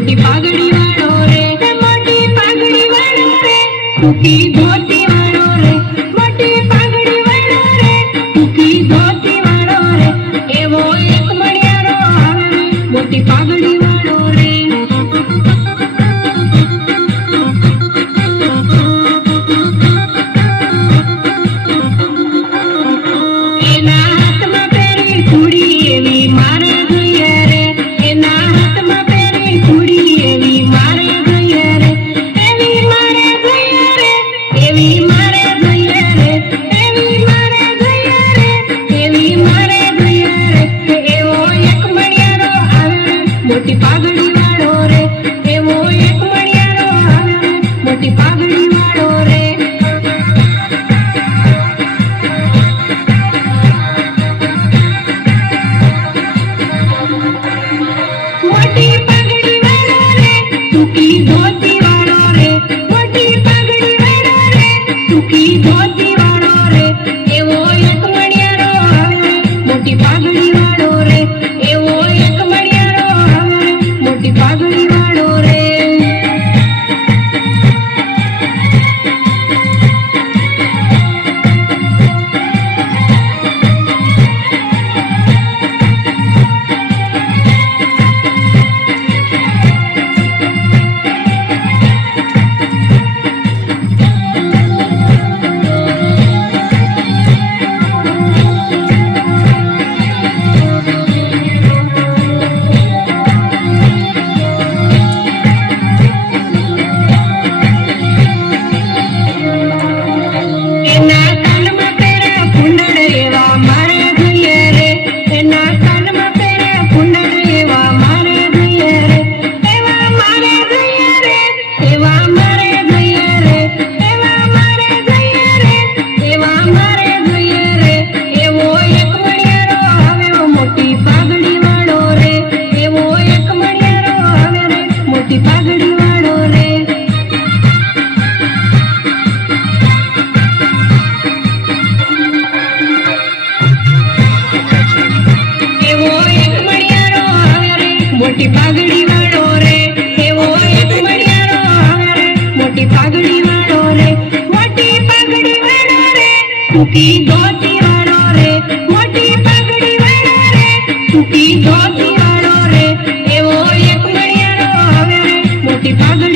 मोटी पागड़ी वालो रे, मोटी पागड़ी वालो रे, टूकी धोती वालो रे, मोटी पागड़ी वालो रे, टूकी धोती वालो रे, एवो एक मणियारो आवे रे, मोटी पागड़ी वालो रे। एना हाथ में पेरी चूड़ी एवी मारे જોઈએ रे, एना हाथ में पेरी चूड़ी एवी मारे જોઈએ रे, एवी मारे જોઈએ रे, एवी मारे જોઈએ रे, एवी मारे જોઈએ रे, एवी मारे જોઈએ रे, एवो एक मणियारो आवे रे, मोटी पागड़ी वाळो रे, एवो एक मणियारो आवे रे, मोटी पागड़ी वाळो रे। मोटी पागड़ी वालो रे, टूकी धोती वालो रे, मोटी पागड़ी वालो रे, टूकी धोती वालो रे, एवो एक मणियारो आवे रे, मोटी पागड़ी वालो रे, एवो एक मणियारो आवे रे, मोटी पागड़ी वालो रे। एना कान में पेरे फूंडड़ एवा मारे જોઈએ रे, एना कान में पेरे फूंडड़ एवा मारे જોઈએ रे, एवा मारे જોઈએ रे, एवा मारे જોઈએ रे, एवा मारे જોઈએ रे, एवा मारे જોઈએ रे, एवो एक मणियारो आवे मोटी पागड़ी वाळो रे, एवो एक मणियारो आवे रे, मोटी पागड़ी वाळो रे। एवो एक मणियारो आवे रे, मोटी पागड़ी वाळो रे, एवो एक मणियारो आवे रे, मोटी पागड़ी वाळो रे, मोटी पागड़ी वाळो रे, टूकी धोती वाळो रे, मोटी पागड़ी वाळो रे, टूकी धोती वाळो रे, एवो एक मणियारो आवे रे, मोटी पागड़ी